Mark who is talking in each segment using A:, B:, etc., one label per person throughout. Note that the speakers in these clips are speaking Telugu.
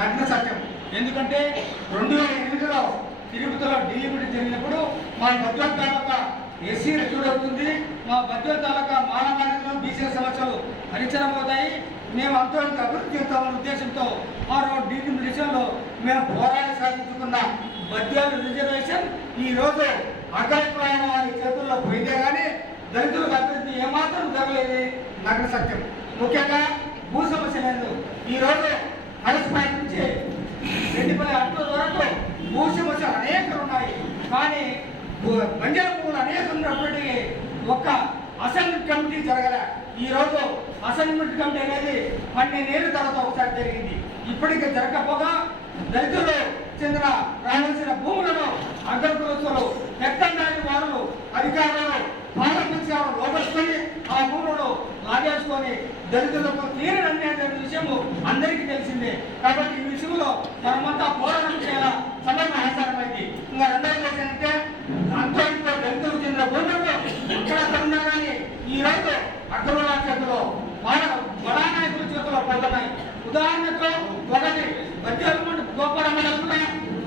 A: నగ్న సత్యం. ఎందుకంటే రెండు వేల ఎనిమిదిలో తిరుపతిలో ఢిల్లీ జరిగినప్పుడు మా బద్వల్ తాలూకా ఎస్సీ రిజర్వ్ అవుతుంది మా బద్వల్ తాలూకా మానవాళిలో బీసీ సమస్యలు పరిచయమవుతాయి. మేము అంతో అభివృద్ధి చెందుతామన్న ఉద్దేశంతో ఆ రోజు డిగ్నిఫికేషన్లో మేము పోరాడి సాధించుకున్న బద్వేలు రిజర్వేషన్ ఈరోజు అగ్రప్రాయం వారి చేతుల్లో పోయిందే కానీ దళితులకు అభివృద్ధి ఏమాత్రం జరగలేదు నగర సత్యం. ముఖ్యంగా భూ సమస్య లేదు. ఈరోజు రోజు హరస్పాయింట్ వరకు అనేకలు ఉన్నాయి కానీ బంజర భూములు అనేక ఉన్నప్పటికీ ఒక్క అసైన్మెంట్ కమిటీ జరగల. ఈ రోజు అసైన్మెంట్ కమిటీ అనేది పన్నెండేళ్ళ తర్వాత ఒకసారి జరిగింది. ఇప్పటికీ జరగకపోగా దళితులు చెందిన రావాల్సిన భూములను అగ్రకులస్తులు పెత్తందారి వారు అధికారులను పాలపక్షాలు లోపరుచుకొని ఆ భూములను లాగేసుకొని దళితులకు తీరని అన్యాయం విషయము అందరికీ తెలిసిందే. కాబట్టి ఈ విషయంలో మనమంతా పోరాటం చేయాలా? సమయం ఆచారమైంది. ఇంకా రెండవ విషయం అంటే బెంగళూరు చెందిన భూములను ఎక్కడ ఉన్నా కానీ ఈ రోజు అగ్రకుల చేతిలో వాళ్ళ బడా నాయకుల చేతిలో పడుతున్నాయి ఉదాహరణకు ఒకటి మధ్యమండ గోపురమ్మల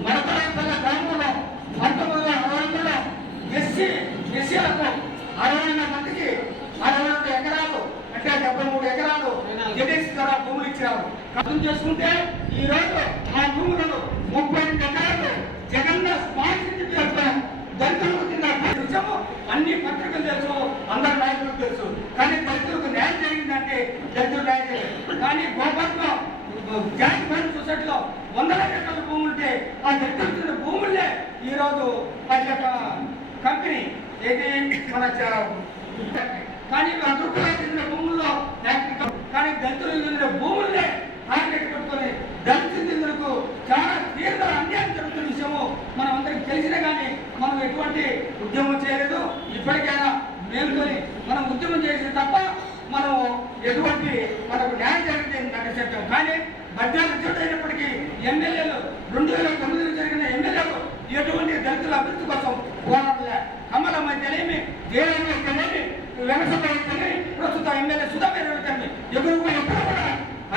A: మడతల గ్రామంలో పంతొమ్మిది వందల అరవై రెండులో ఎస్సీ ఎస్సీలకు అరవై మందికి అరవై రెండు ఎకరాలు అంటే డెబ్బై మూడు ఎకరాలు జగేసి ద్వారా భూములు ఇచ్చారు. అర్థం చేసుకుంటే ఈ రోజు ఆ భూములను ముప్పై రెండు ఎకరాలు జగన్ స్పాన్సర్ పేరుతో దళితులకు తిన్న విషయము అన్ని పత్రికలు తెలుసు అందరి నాయకులకు తెలుసు. కానీ దళితులకు న్యాయం జరిగిందంటే దళితులు న్యాయం చేయలేదు. కానీ గోపత్లో జాయింట్ ఫైన్ సొసైటీలో వందల ఎకరాల భూములు ఉంటే ఆ దళితుల భూములే ఈరోజు అది యొక్క కంపెనీ. ఏది? మన కానీ అదృష్టంగా చెందిన భూముల్లో కానీ దళితులు చెందిన భూములనే టార్గెట్ పెట్టుకొని దళిత చెందినకు చాలా తీవ్ర అన్యాయం జరుగుతున్న విషయము మనం అందరికి తెలిసినా కానీ మనం ఎటువంటి ఉద్యమం చేయలేదు ఇప్పటికైనా మేలుకొని మనం ఉద్యమం చేసి తప్ప మనం ఎటువంటి మనకు న్యాయం జరిగింది నాకు చెప్పాం కానీ మధ్యాహ్నం చోట అయినప్పటికీ ఎమ్మెల్యేలు రెండు వేల తొమ్మిదిలో జరిగిన ఎమ్మెల్యేలు ఎటువంటి దళితుల అభివృద్ధి కోసం పోరాడలే. కమలమ్మ అయితేనేమి జయరామ అయితేనేమి వెనసభ ప్రస్తుత ఎమ్మెల్యే సుధాకర్ అయితేనేమి ఎవరు ఎప్పుడు కూడా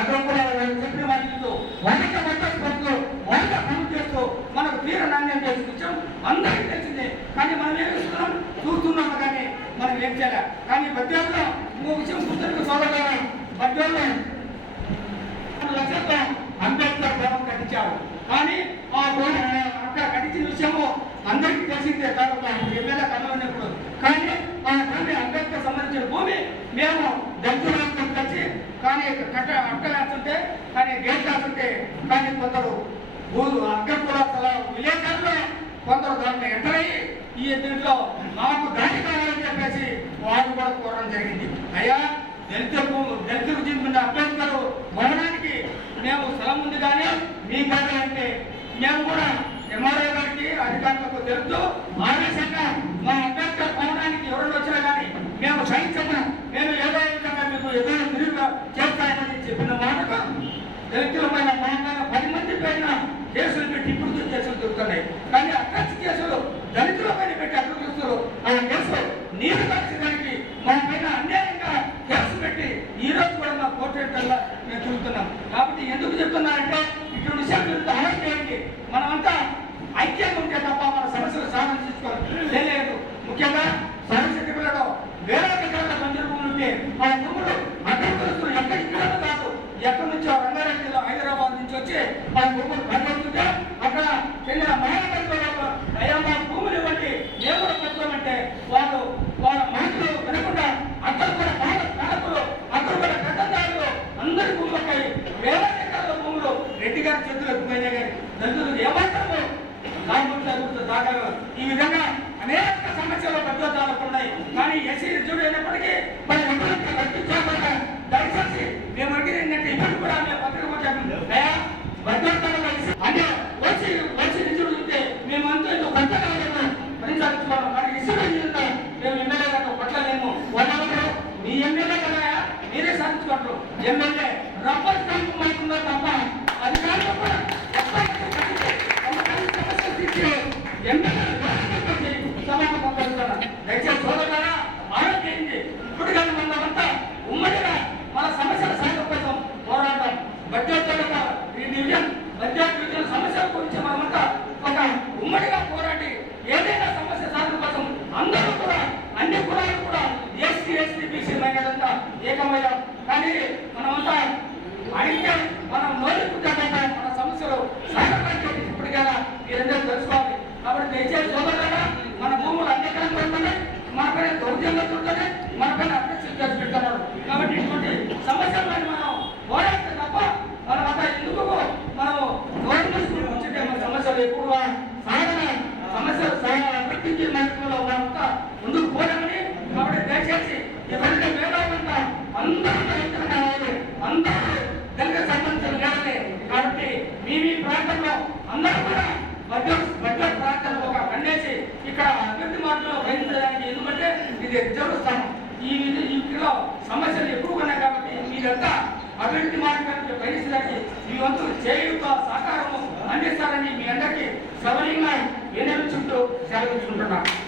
A: అగ్రం కూడా చెప్పిన మాటలు వారిక మద్దతు పడుతూ పనులు చేస్తూ మనకు తీర నాణ్యం చేసుకొచ్చాం. అందరికీ తెలిసిందే. కానీ మనం ఏం చేస్తున్నాం? చూస్తున్నాము కానీ మనం ఏం చేయాలి. కానీ మధ్యాహ్నం ఇంకో విషయం గుర్తుకు సోదరు మధ్యాహ్నం లక్షలతో అంబేద్కర్ భవనం కట్టించారు. కానీ ఆ భవనం అక్కడ కట్టించిన విషయము అందరికీ తెలిసిందే కాబట్టి ఎమ్మెల్యే కలవనప్పుడు కానీ ఆ భూమి అంబేద్కర్ సంబంధించిన భూమి మేము దళితులతో కలిసి కానీ కట్ట అక్క వేస్తుంటే కానీ గేట్ వేస్తుంటే కానీ కొందరు భూ అక్కడ కూడా విలేకరులు కొందరు దాన్ని ఎంటర్ అయ్యి ఈ దీంట్లో మాకు దాని కావాలని చెప్పేసి వారు కూడా కోరడం జరిగింది. అయ్యా దళితులకు దళితులకు చెందిన అభ్యర్థులు మరణానికి మేము స్థలం ఉంది కానీ మీ కానీ అంటే మేము కూడా ఎంఆర్ఓ గారికి అధికారులకు తెలుపుతూ ఆవేశంగా మా అంబేద్కర్ భవనానికి ఎవరైనా వచ్చినా కానీ మేము సహించము. మేము ఏదో విధంగా మీకు ఏదో తిరిగి చేస్తామని చెప్పిన మాటకు దళితుల పైన మా పది మంది పైన కేసులు పెట్టి ఇప్పుడు కేసులు దొరుకుతున్నాయి కానీ అక్కడి కేసులు దళితుల పైన పెట్టి అగ్రహిస్తున్నారు ఆ కేసు నీరు దానికి మా పైన అన్యాయంగా కేసు పెట్టి ఈ రోజు కూడా మా కోర్టు ఎట్టల్లా మేము తిరుగుతున్నాం కాబట్టి ఎందుకు చెప్తున్నానంటే ఇటువంటి విషయాలు గురించి ఆలోచన చేయండి మనమంతా ఐక్యంగా ఉంటే తప్ప మన సమస్యలు సాధన చేసుకోవాలి లేదు ముఖ్యంగా సరస్వతి పిల్లలు వేరే ఎకరాల మంజూరు భూములు ఉంటే ఆ భూములు అక్కడ తెలుస్తున్న ఎక్కడ ఇక్కడ కాదు ఎక్కడి నుంచో రంగారెడ్డి జిల్లా హైదరాబాద్ నుంచి వచ్చి ఆ భూములు పనిచేస్తుంటే అక్కడ చెందిన మహిళా అయ్యా మా భూములు ఇవ్వండి నేను కూడా పెట్టుకోమంటే వాళ్ళు వాళ్ళ మాటలు వినకుండా అక్కడ కూడా పాల పాలకులు అక్కడ కూడా కట్టదారులు అందరి భూములపై వేల ఎకరాల భూములు రెడ్డి గారి చేతులు ఎక్కువైనా కానీ దళితులు ఏమాత్రము లాభం దాకా ఈ విధంగా అనేక సమస్యలు భద్రతలు ఉన్నాయి కానీ ఎస్సీ రిజర్వ్ అయినప్పటికీ మరి దయచేసి మేము అడిగేది ఏంటంటే ఇప్పుడు కూడా మేము పత్రిక వచ్చాము అంటే వచ్చి వచ్చి రిజర్వ్ ఉంటే మేము ఇంత కొత్తగా మరి ఇసుక మేము ఎమ్మెల్యే గారు వాళ్ళు మీ ఎమ్మెల్యే కదా మీరే సాధించుకోవట్లేదు ఎమ్మెల్యే రబ్బర్ ఏకమయ్యాం కానీ మనమంతా అడిగితే మనం నోరుకుంటాక మన సమస్యలు సాగడానికి ఇప్పటికైనా మీరందరూ తెలుసుకోవాలి. కాబట్టి దయచేసి చూడాలన్నా మన భూములు అన్నికరం పెడుతుంది మన పైన దౌర్జన్యం చూడతానే మన పైన అప్రక్షణ చేసి పెడుతున్నారు. కాబట్టి ఇటువంటి సమస్యలను మనం పోరాడితే తప్ప మనం అంతా ఎందుకు మనం గవర్నమెంట్ వచ్చింటే మన సమస్యలు ఎక్కువగా సాధన సమస్యలు సాధన అభివృద్ధి మార్గంలో మనంతా ముందుకు పోరామని కాబట్టి దయచేసి ఎవరైతే అందరూ రైతులు అందరూ కాబట్టి మీ మీ ప్రాంతంలో అందరూ కూడా బడ్జెట్ ఒక కండేసి ఇక్కడ అభివృద్ధి మార్గంలో ప్రయత్నించడానికి ఎందుకంటే ఇది రిజర్వ్ స్థానం ఈ ఇంటిలో సమస్యలు ఎక్కువగా ఉన్నాయి కాబట్టి మీరంతా అభివృద్ధి మార్గానికి ప్రయత్నించడానికి మీ వంతు చేయుత సహకారము అందిస్తారని మీ అందరికీ సవరంగా వినియోగించుకుంటూ సెలవించుకుంటున్నాను